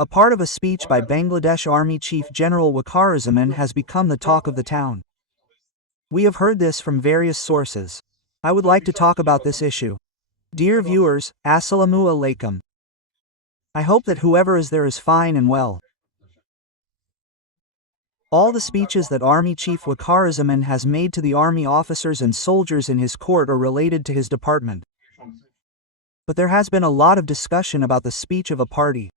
A part of a speech by Bangladesh Army Chief General Waqaruzzman has become the talk of the town. We have heard this from various sources. I would like to talk about this issue. Dear viewers, Assalamu alaikum. I hope that whoever is there is fine and well. All the speeches that Army Chief Waqaruzzman has made to the army officers and soldiers in his court are related to his department. But there has been a lot of discussion about the speech of a party.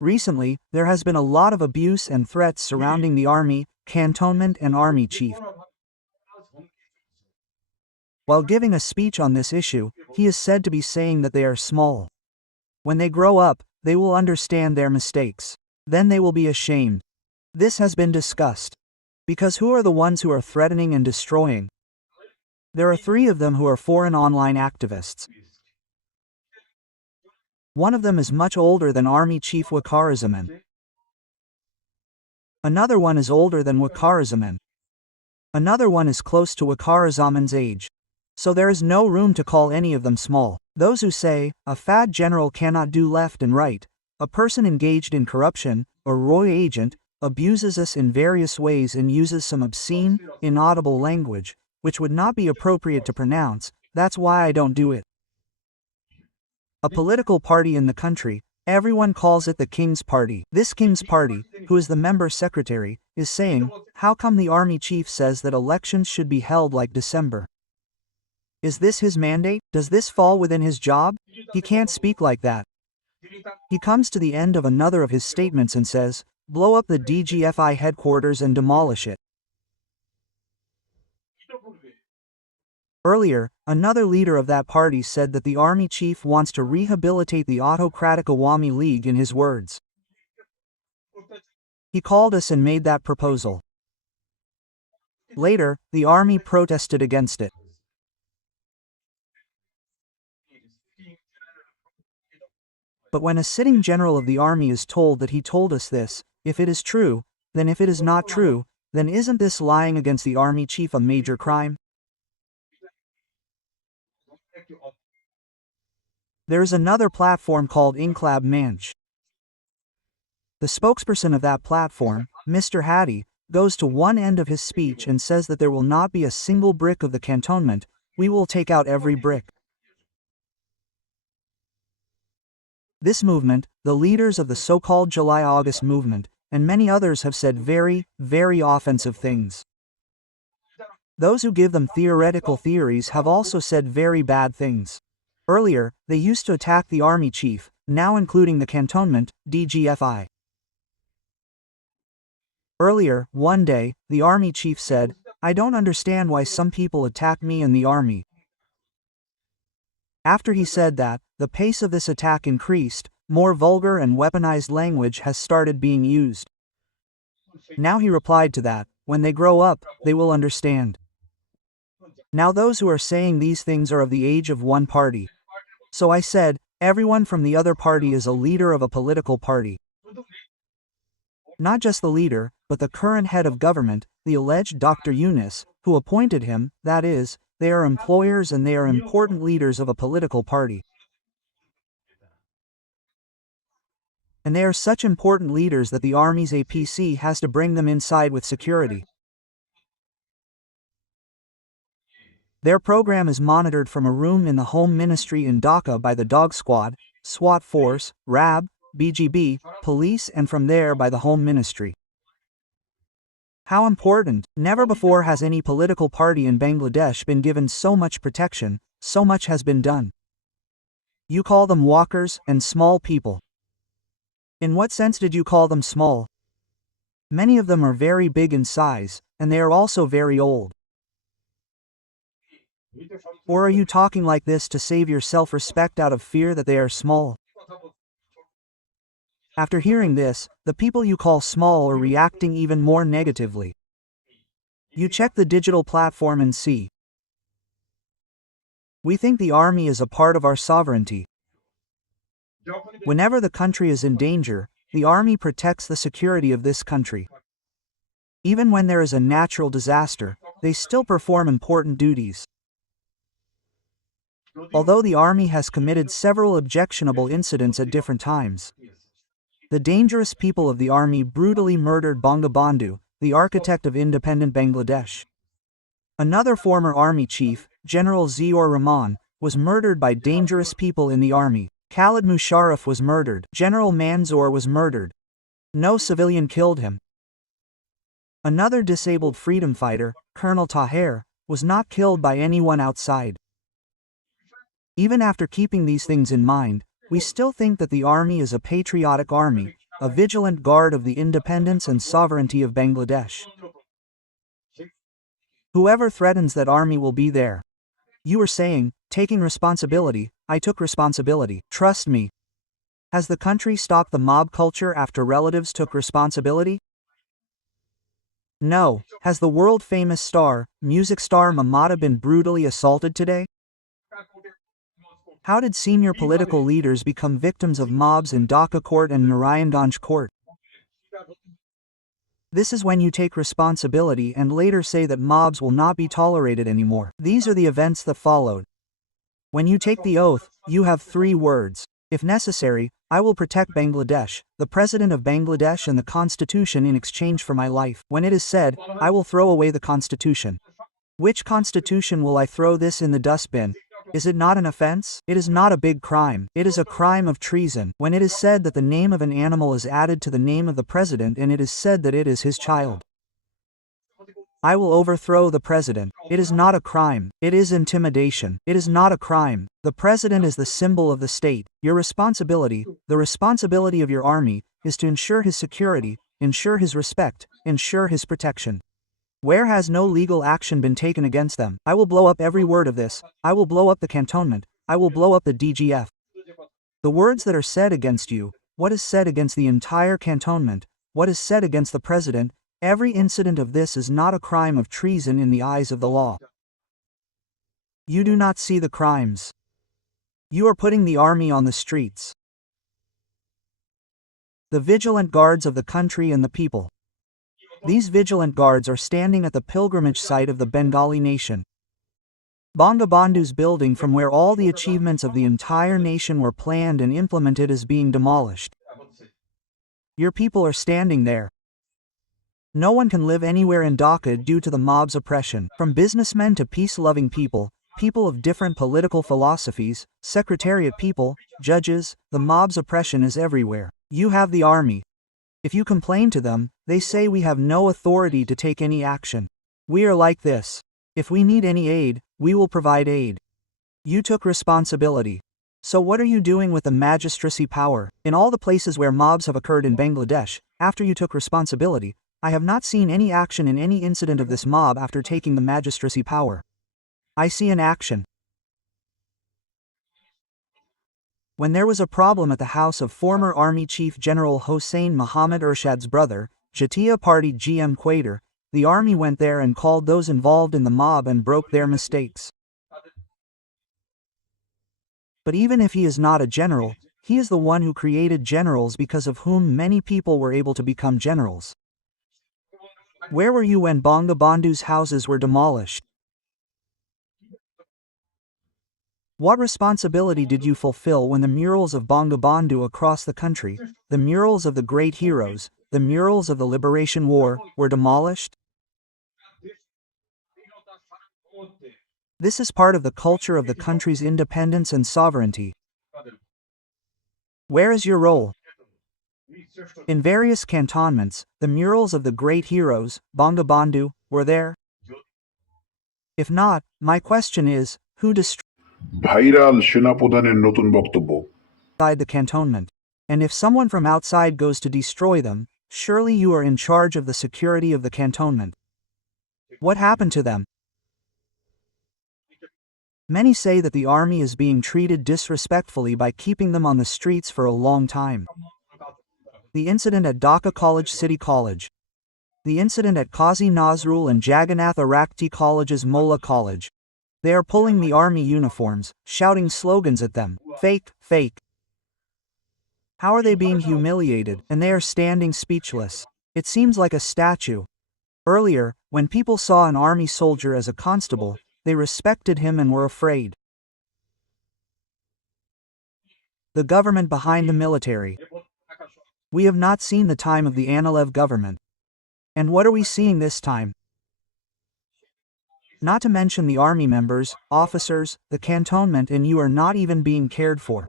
Recently, there has been a lot of abuse and threats surrounding the army, cantonment and army chief. While giving a speech on this issue, he is said to be saying that they are small. When they grow up, they will understand their mistakes. Then they will be ashamed. This has been discussed. Because who are the ones who are threatening and destroying? There are 3 of them who are foreign online activists. One of them is much older than Army Chief Waqaruzzman. Another one is older than Waqaruzzman. Another one is close to Waqaruzzman's age. So there is no room to call any of them small. Those who say, a fad general cannot do left and right, a person engaged in corruption, or roy agent, abuses us in various ways and uses some obscene, inaudible language, which would not be appropriate to pronounce, that's why I don't do it. A political party in the country, everyone calls it the King's Party. This King's Party, who is the member secretary, is saying, how come the army chief says that elections should be held like December? Is this his mandate? Does this fall within his job? He can't speak like that. He comes to the end of another of his statements and says, blow up the DGFI headquarters and demolish it. Earlier, another leader of that party said that the army chief wants to rehabilitate the autocratic Awami League in his words. He called us and made that proposal. Later, the army protested against it. But when a sitting general of the army is told that he told us this, if it is true, then if it is not true, then isn't this lying against the army chief a major crime? There is another platform called Inqilab Manch. The spokesperson of that platform, Mr. Hadi, goes to one end of his speech and says that there will not be a single brick of the cantonment, we will take out every brick. This movement, the leaders of the so-called July-August movement, and many others have said very, very offensive things. Those who give them theoretical theories have also said very bad things. Earlier, they used to attack the army chief, now including the cantonment, DGFI. Earlier, one day, the army chief said, I don't understand why some people attack me and the army. After he said that, the pace of this attack increased, more vulgar and weaponized language has started being used. Now he replied to that, when they grow up, they will understand. Now those who are saying these things are of the age of one party. So I said, everyone from the other party is a leader of a political party. Not just the leader, but the current head of government, the alleged Dr. Yunus, who appointed him, that is, they are employers and they are important leaders of a political party. And they are such important leaders that the army's APC has to bring them inside with security. Their program is monitored from a room in the Home Ministry in Dhaka by the Dog Squad, SWAT Force, RAB, BGB, police, and from there by the Home Ministry. How important! Never before has any political party in Bangladesh been given so much protection, so much has been done. You call them walkers and small people. In what sense did you call them small? Many of them are very big in size, and they are also very old. Or are you talking like this to save your self-respect out of fear that they are small? After hearing this, the people you call small are reacting even more negatively. You check the digital platform and see. We think the army is a part of our sovereignty. Whenever the country is in danger, the army protects the security of this country. Even when there is a natural disaster, they still perform important duties. although the army has committed several objectionable incidents at different times. The dangerous people of the army brutally murdered Bangabandhu, the architect of independent Bangladesh. Another former army chief, General Ziaur Rahman, was murdered by dangerous people in the army. Khalid Musharraf was murdered. General Manzoor was murdered. No civilian killed him. Another disabled freedom fighter, Colonel Taher, was not killed by anyone outside. Even after keeping these things in mind, we still think that the army is a patriotic army, a vigilant guard of the independence and sovereignty of Bangladesh. Whoever threatens that army will be there. You were saying, taking responsibility, I took responsibility. Trust me. Has the country stopped the mob culture after relatives took responsibility? No. Has the world-famous star, music star Mamata been brutally assaulted today? How did senior political leaders become victims of mobs in Dhaka court and Narayanganj court? This is when you take responsibility and later say that mobs will not be tolerated anymore. These are the events that followed. When you take the oath, you have 3 words. If necessary, I will protect Bangladesh, the President of Bangladesh and the Constitution in exchange for my life. When it is said, I will throw away the Constitution. Which Constitution will I throw this in the dustbin? Is it not an offense? It is not a big crime. It is a crime of treason. When it is said that the name of an animal is added to the name of the president and it is said that it is his child. I will overthrow the president. It is not a crime. It is intimidation. It is not a crime. The president is the symbol of the state. Your responsibility, the responsibility of your army, is to ensure his security, ensure his respect, ensure his protection. Where has no legal action been taken against them? I will blow up every word of this. I will blow up the cantonment. I will blow up the DGF. The words that are said against you, what is said against the entire cantonment, what is said against the president, every incident of this is not a crime of treason in the eyes of the law. You do not see the crimes. You are putting the army on the streets. The vigilant guards of the country and the people. These vigilant guards are standing at the pilgrimage site of the Bengali nation. Bangabandhu's building from where all the achievements of the entire nation were planned and implemented is being demolished. Your people are standing there. No one can live anywhere in Dhaka due to the mob's oppression. From businessmen to peace-loving people, people of different political philosophies, secretariat people, judges, the mob's oppression is everywhere. You have the army. If you complain to them, they say we have no authority to take any action. We are like this. If we need any aid, we will provide aid. You took responsibility. So what are you doing with the magistracy power? In all the places where mobs have occurred in Bangladesh, after you took responsibility, I have not seen any action in any incident of this mob after taking the magistracy power. I see an action. When there was a problem at the house of former Army Chief General Hossein Muhammad Ershad's brother, Jatiya Party GM Quader, the army went there and called those involved in the mob and broke their mistakes. But even if he is not a general, he is the one who created generals because of whom many people were able to become generals. Where were you when Bangabandhu's houses were demolished? What responsibility did you fulfill when the murals of Bangabandhu across the country, the murals of the great heroes, the murals of the Liberation War, were demolished? This is part of the culture of the country's independence and sovereignty. Where is your role? In various cantonments, the murals of the great heroes, Bangabandhu, were there? If not, my question is, who destroyed viral সেনাপ্রধানের নতুন বক্তব্য the cantonment? And if someone from outside goes to destroy them, surely you are in charge of the security of the cantonment. What happened to them? Many say that the army is being treated disrespectfully by keeping them on the streets for a long time. The incident at Dhaka College City College. The incident at Qazi Nazrul and Jagannath Arakti College's Molla College. They are pulling the army uniforms, shouting slogans at them. Fake, fake. How are they being humiliated, and they are standing speechless? It seems like a statue. Earlier, when people saw an army soldier as a constable, they respected him and were afraid. The government behind the military. We have not seen the time of the Anilev government. And what are we seeing this time? Not to mention the army members, officers, the cantonment, and you are not even being cared for.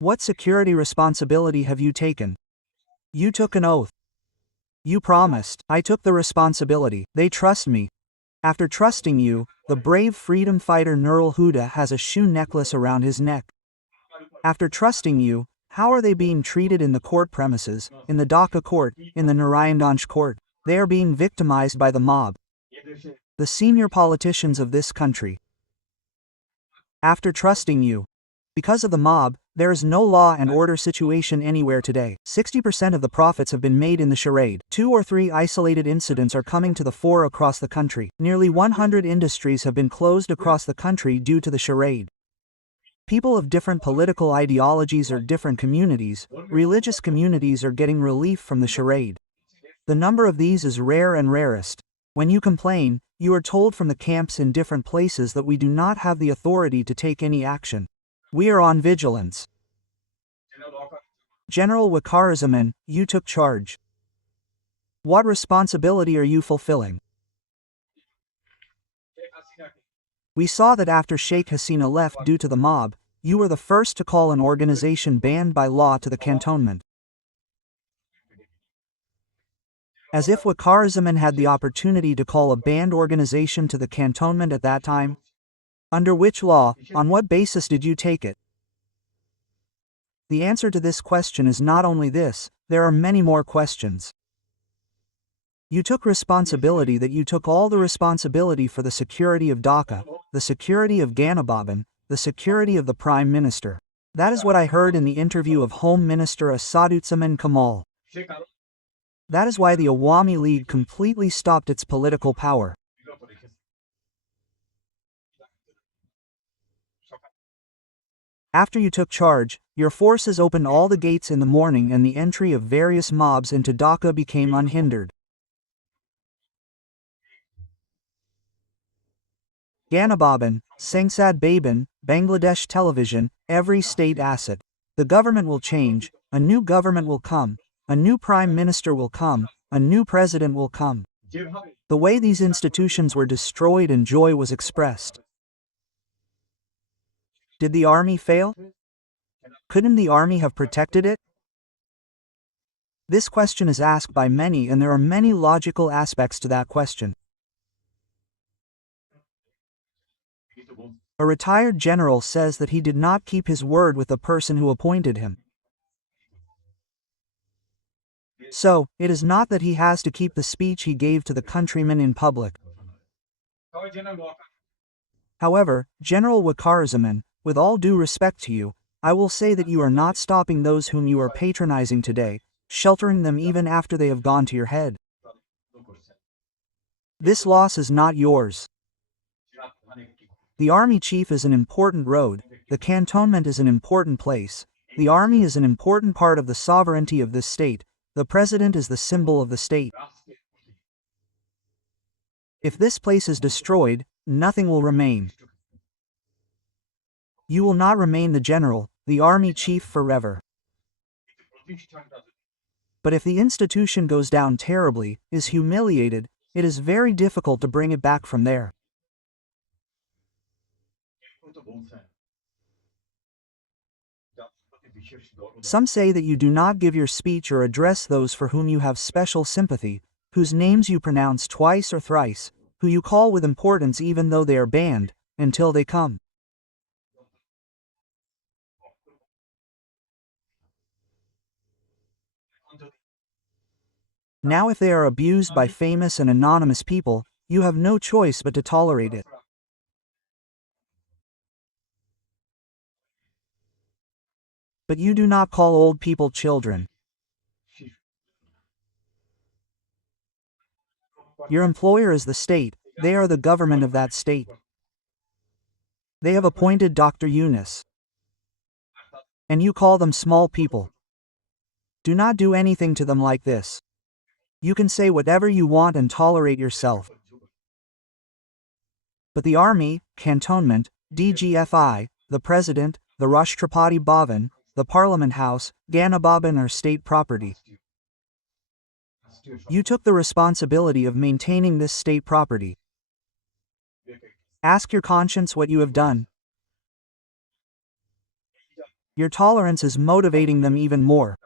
What security responsibility have you taken? You took an oath. You promised. I took the responsibility. They trust me. After trusting you, the brave freedom fighter Nurul Huda has a shoe necklace around his neck. After trusting you, how are they being treated in the court premises, in the Dhaka court, in the Narayanganj court? They are being victimized by the mob, the senior politicians of this country. After trusting you, because of the mob, there is no law and order situation anywhere today. 60% of the profits have been made in the charade. 2 or 3 isolated incidents are coming to the fore across the country. Nearly 100 industries have been closed across the country due to the charade. People of different political ideologies or different communities, religious communities are getting relief from the charade. The number of these is rare and rarest. When you complain, you are told from the camps in different places that we do not have the authority to take any action. We are on vigilance. General Waqar, you took charge. What responsibility are you fulfilling? We saw that after Sheikh Hasina left due to the mob, you were the first to call an organization banned by law to the cantonment. As if Waqar had the opportunity to call a banned organization to the cantonment at that time. Under which law, on what basis did you take it? The answer to this question is not only this, there are many more questions. You took responsibility that you took all the responsibility for the security of Dhaka, the security of Ganababan, the security of the Prime Minister. That is what I heard in the interview of Home Minister Asaduzzaman Kamal. That is why the Awami League completely stopped its political power. After you took charge, your forces opened all the gates in the morning and the entry of various mobs into Dhaka became unhindered. Ganababan, Sangsad Baban, Bangladesh Television, every state asset. The government will change, a new government will come, a new prime minister will come, a new president will come. The way these institutions were destroyed and joy was expressed. Did the army fail? Couldn't the army have protected it? This question is asked by many and there are many logical aspects to that question. A retired general says that he did not keep his word with the person who appointed him. So, it is not that he has to keep the speech he gave to the countrymen in public. However, General Waqar, with all due respect to you, I will say that you are not stopping those whom you are patronizing today, sheltering them even after they have gone to your head. This loss is not yours. The army chief is an important road, the cantonment is an important place, the army is an important part of the sovereignty of this state, the president is the symbol of the state. If this place is destroyed, nothing will remain. You will not remain the general, the army chief forever. But if the institution goes down terribly, is humiliated, it is very difficult to bring it back from there. Some say that you do not give your speech or address those for whom you have special sympathy, whose names you pronounce twice or thrice, who you call with importance even though they are banned, until they come. Now if they are abused by famous and anonymous people, you have no choice but to tolerate it. But you do not call old people children. Your employer is the state, they are the government of that state. They have appointed Dr. Yunus. And you call them small people. Do not do anything to them like this. You can say whatever you want and tolerate yourself. But the army, cantonment, DGFI, the president, the Rashtrapati Bhavan, the Parliament House, Gana Bhavan are state property. You took the responsibility of maintaining this state property. Ask your conscience what you have done. Your tolerance is motivating them even more.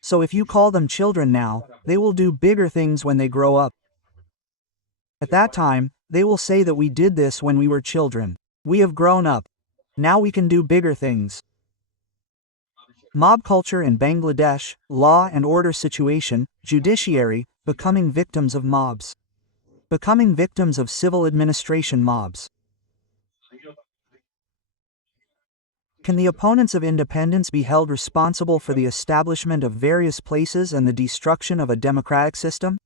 So if you call them children now, they will do bigger things when they grow up. At that time, they will say that we did this when we were children. We have grown up. Now we can do bigger things. Mob culture in Bangladesh, law and order situation, judiciary, becoming victims of mobs. Becoming victims of civil administration mobs. Can the opponents of independence be held responsible for the establishment of various places and the destruction of a democratic system?